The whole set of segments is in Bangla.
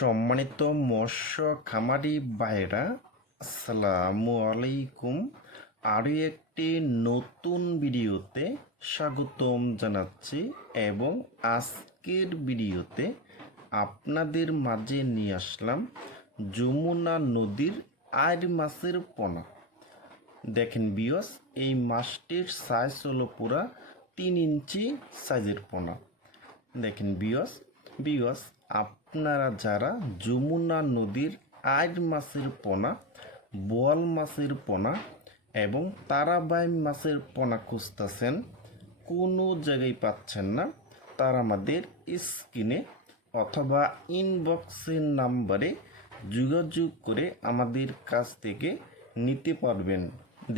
সম্মানিত মৎস্য খামারি ভাইরা আসসালামু আলাইকুম। আরও একটি নতুন ভিডিওতে স্বাগতম জানাচ্ছি এবং আজকের ভিডিওতে আপনাদের মাঝে নিয়ে আসলাম যমুনা নদীর আর মাছের পোনা। দেখেন বিয়স এই মাছটির সাইজ হলো পুরা তিন ইঞ্চি সাইজের পোনা। দেখেন বিয়স বিয়স আপনারা যারা যমুনা নদীর আইড মাছের পোনা, বোয়াল মাছের পোনা এবং তারাবাই মাছের পোনা খুঁজতেছেন, কোনো জায়গায় পাচ্ছেন না, তারা আমাদের স্ক্রিনে অথবা ইনবক্সের নাম্বারে যোগাযোগ করে আমাদের কাছ থেকে নিতে পারবেন।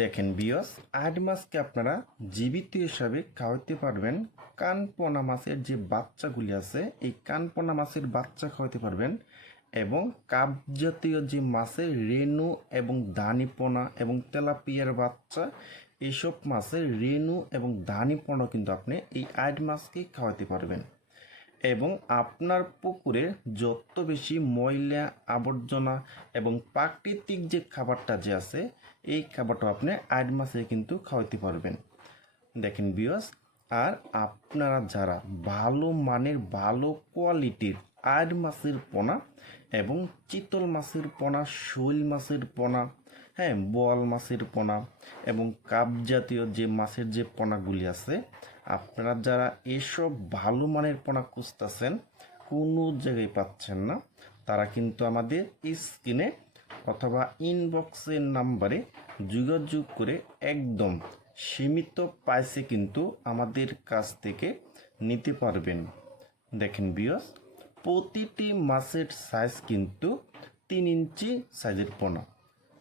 দেখেন বিয়স আট মাছকে আপনারা জীবিত হিসাবে খাওয়াতে পারবেন। কানপোনা মাছের যে বাচ্চাগুলি আছে, এই কানপোনা মাছের বাচ্চা খাওয়াতে পারবেন এবং কাপ জাতীয় যে মাছের রেণু এবং দানিপোনা এবং তেলাপিয়ার বাচ্চা এইসব মাছের রেণু এবং দানিপোনা কিন্তু আপনি এই আট মাছকে খাওয়াতে পারবেন। এবং আপনার পুকুরে যত বেশি ময়লা আবর্জনা এবং প্রাকৃতিক যে খাবারটা যে আছে, এই খাবারটা আপনি আট মাসে কিন্তু খাওয়াতে পারবেন। দেখেন বিয়স আর আপনারা যারা ভালো মানের, ভালো কোয়ালিটির আট মাছের পোনা এবং চিতল মাছের পোনা, শৈল মাছের পোনা হ্যাঁ বোয়াল মাছের পোনা এবং কাপ জাতীয় যে মাছের যে পোনাগুলি আছে, আপনারা যারা এসব ভালো মানের পোনা খুঁজতেছেন, কোনো জায়গায় পাচ্ছেন না, তারা কিন্তু আমাদের স্ক্রিনে অথবা ইনবক্সের নাম্বারে যোগাযোগ করে একদম সীমিত প্রাইসে কিন্তু আমাদের কাছ থেকে নিতে পারবেন। দেখেন বিয়স প্রতিটি মাছের সাইজ কিন্তু তিন ইঞ্চি সাইজের পোনা।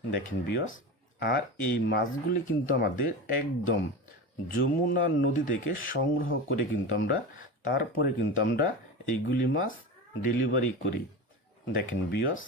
দেখেন বিয়স আর এই মাছগুলি কিন্তু আমাদের একদম যমুনা নদী থেকে সংগ্রহ করে কিন্তু আমরা, তারপরে কিন্তু আমরা এইগুলি মাছ ডেলিভারি করি। দেখেন বিয়স